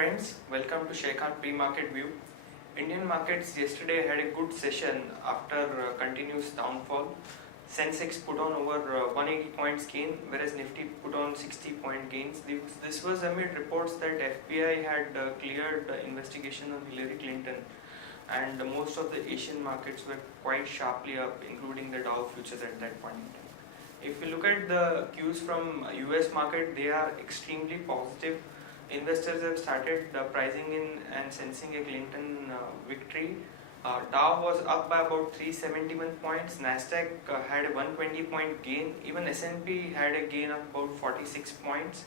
friends, welcome to Sharekhan pre-market view. Indian markets yesterday had a good session after continuous downfall. Sensex put on over 180 points gain, whereas Nifty put on 60-point gains. This was amid reports that FBI had cleared investigation on Hillary Clinton, and most of the Asian markets were quite sharply up, including the Dow futures at that point in time. If you look at the cues from US market, they are extremely positive. Investors have started pricing in and sensing a Clinton victory. Dow was up by about 371 points. Nasdaq had a 120 point gain. Even S&P had a gain of about 46 points.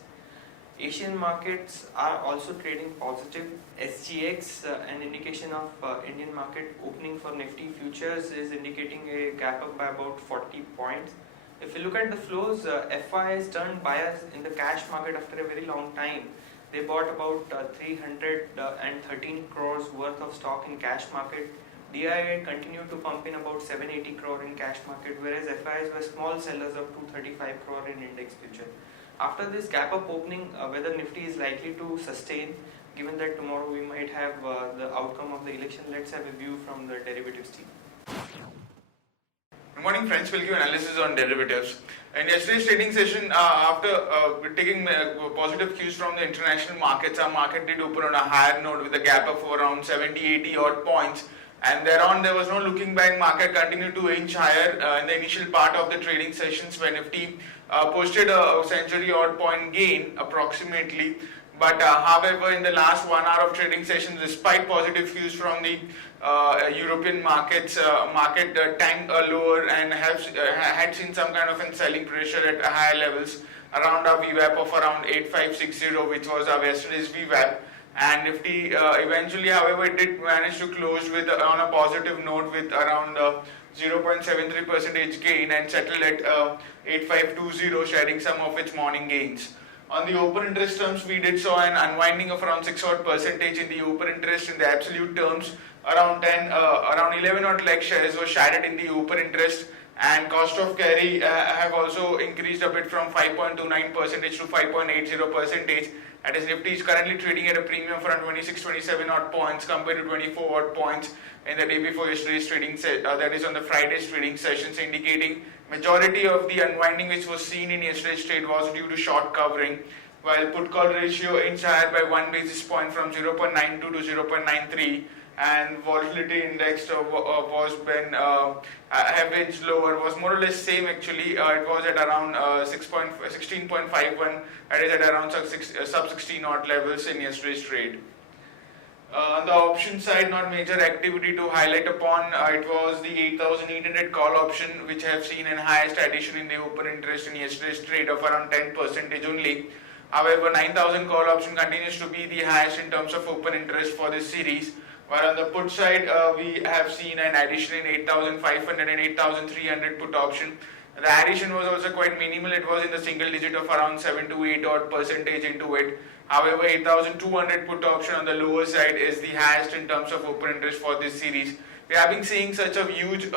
Asian markets are also trading positive. SGX, an indication of Indian market opening for Nifty futures, is indicating a gap up by about 40 points. If you look at the flows, FI has turned buyers in the cash market after a very long time. They bought about 313 crores worth of stock in cash market. DIA continued to pump in about 780 crore in cash market, whereas FIs were small sellers of 235 crore in index future. After this gap up opening, whether Nifty is likely to sustain, given that tomorrow we might have the outcome of the election, let's have a view from the derivatives team. Good morning friends, we'll give analysis on derivatives. In yesterday's trading session, after taking positive cues from the international markets, our market did open on a higher note with a gap of around 70-80 odd points, and thereon there was no looking back. Market continued to inch higher in the initial part of the trading sessions when Nifty posted a century odd point gain approximately. But however, in the last 1 hour of trading sessions, despite positive cues from the European markets, market tanked lower and had seen some kind of a selling pressure at higher levels around our VWAP of around 8560, which was our yesterday's VWAP. And Nifty eventually, however, it did manage to close with on a positive note with around 0.73% gain and settled at 8520, sharing some of its morning gains. On the open interest terms, we did saw an unwinding of around 6 odd percentage in the open interest. In the absolute terms, around 11 odd lakh shares were shaded in the open interest, and cost of carry have also increased a bit from 5.29% to 5.80%. That is, Nifty is currently trading at a premium of around 26-27 odd points compared to 24 odd points in the day before yesterday's trading that is on the Friday's trading sessions, indicating majority of the unwinding which was seen in yesterday's trade was due to short covering, while put call ratio inched higher by 1 basis point from 0.92 to 0.93, and volatility index was when average lower was more or less same actually. It was at around 16.51, that is at around sub 16 odd levels in yesterday's trade. On the option side, not major activity to highlight upon. It was the 8,800 call option which have seen an highest addition in the open interest in yesterday's trade of around 10% only. However, 9,000 call option continues to be the highest in terms of open interest for this series. While on the put side, we have seen an addition in 8,500 and 8,300 put option. The addition was also quite minimal. It was in the single digit of around 7 to 8 odd percentage into it. However, 8,200 put option on the lower side is the highest in terms of open interest for this series. We have been seeing such a huge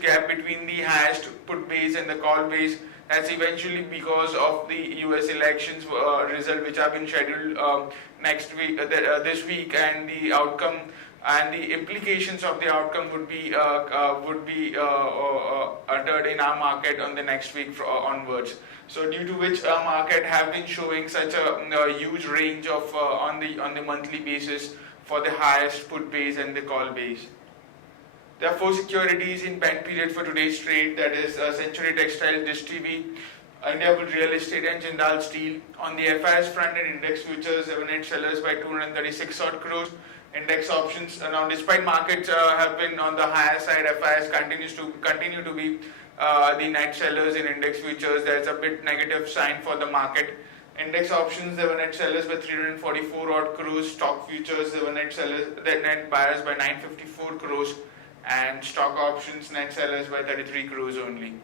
gap between the highest put base and the call base. That's eventually because of the US elections result which have been scheduled next week, this week, and the outcome and the implications of the outcome would be uttered in our market on the next week onwards. So due to which our market have been showing such a huge range of on the monthly basis for the highest put base and the call base. There are 4 securities in pen period for today's trade, that is Century Textile, Dish TV, Indiabulls Real Estate and Jindal Steel. On the FIS front, in index futures, there were net sellers by 236 odd crores. Index options, now despite markets have been on the higher side, FIS continue to be the net sellers in index futures. There's a bit negative sign for the market. Index options, there were net sellers by 344 odd crores. Stock futures, there were net buyers by 954 crores. And stock options, net sellers by 33 crores only.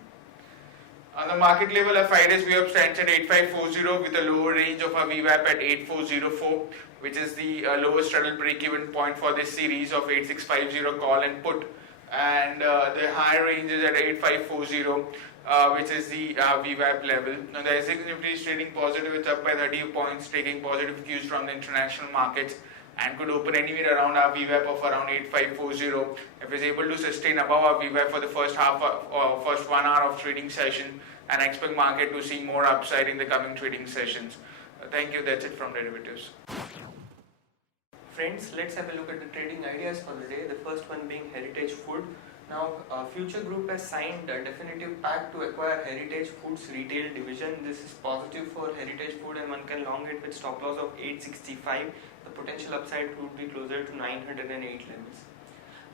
On the market level, a 5-day VWAP stands at 8540 with a lower range of a VWAP at 8404, which is the lowest straddle break-even point for this series of 8650 call and put, and the higher range is at 8540. which is the VWAP level. Now the SX Nifty is trading positive, it's up by 30 points, taking positive cues from the international markets and could open anywhere around our VWAP of around 8540. If it's able to sustain above our VWAP for the first 1 hour of trading session, and I expect market to see more upside in the coming trading sessions. Thank you, that's it from derivatives. Friends, let's have a look at the trading ideas for the day. The first one being Heritage Food. Now, Future Group has signed a definitive pact to acquire Heritage Foods retail division. This is positive for Heritage Food and one can long it with stop loss of 865. The potential upside could be closer to 908 levels.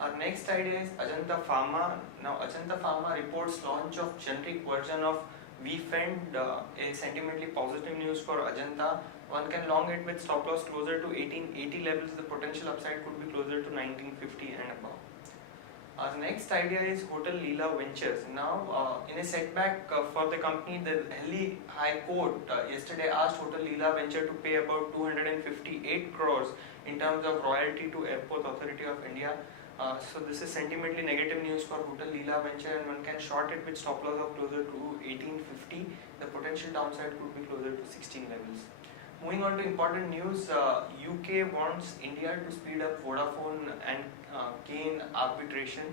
Our next idea is Ajanta Pharma. Now, Ajanta Pharma reports launch of generic version of VFend is sentimentally positive news for Ajanta. One can long it with stop loss closer to 1880 levels. The potential upside could be closer to 1950 and above. Our next idea is Hotel Leela Ventures. Now, in a setback for the company, the Delhi High Court yesterday asked Hotel Leela Venture to pay about 258 crores in terms of royalty to Airport Authority of India. So this is sentimentally negative news for Hotel Leela Venture and one can short it with stop loss of closer to 1850. The potential downside could be closer to 16 levels. Moving on to important news, UK wants India to speed up Vodafone and Kane arbitration.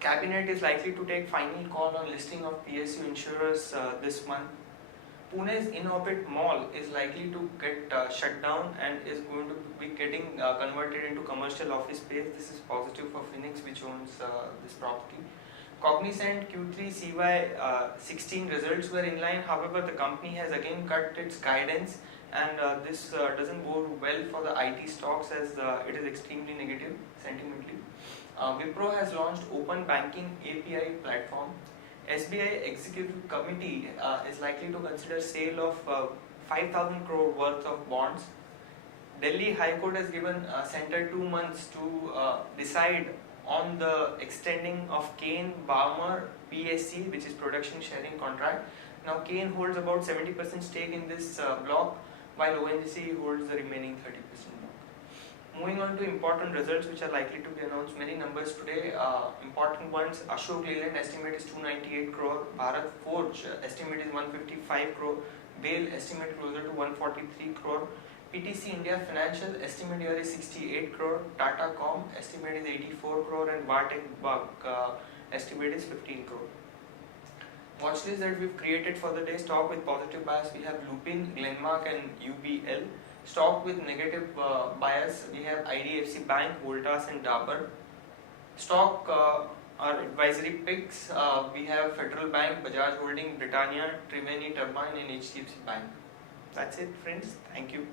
Cabinet is likely to take final call on listing of PSU insurers this month. Pune's in-orbit mall is likely to get shut down and is going to be getting converted into commercial office space. This is positive for Phoenix, which owns this property. Cognizant Q3 CY16 results were in line. However, the company has again cut its guidance, and this doesn't bode well for the IT stocks as it is extremely negative sentimentally. Wipro has launched open banking API platform. SBI Executive Committee is likely to consider sale of 5,000 crore worth of bonds. Delhi High Court has given Center 2 months to decide on the extending of Kane Balmer PSC, which is production sharing contract. Now Kane holds about 70% stake in this block, while ONGC holds the remaining 30% block. Moving on to important results which are likely to be announced. Many numbers today. Important ones: Ashok Leyland estimate is 298 crore, Bharat Forge estimate is 155 crore, BAIL estimate closer to 143 crore. PTC India Financial estimate here is 68 crore, Tata Com estimate is 84 crore and Bartek Bug estimate is 15 crore. Watch list that we've created for the day. Stock with positive bias we have Lupin, Glenmark and UBL. Stock with negative bias we have IDFC Bank, Voltas and Dabur. Stock our advisory picks we have Federal Bank, Bajaj Holding, Britannia, Triveni Turbine and HDFC Bank. That's it friends. Thank you.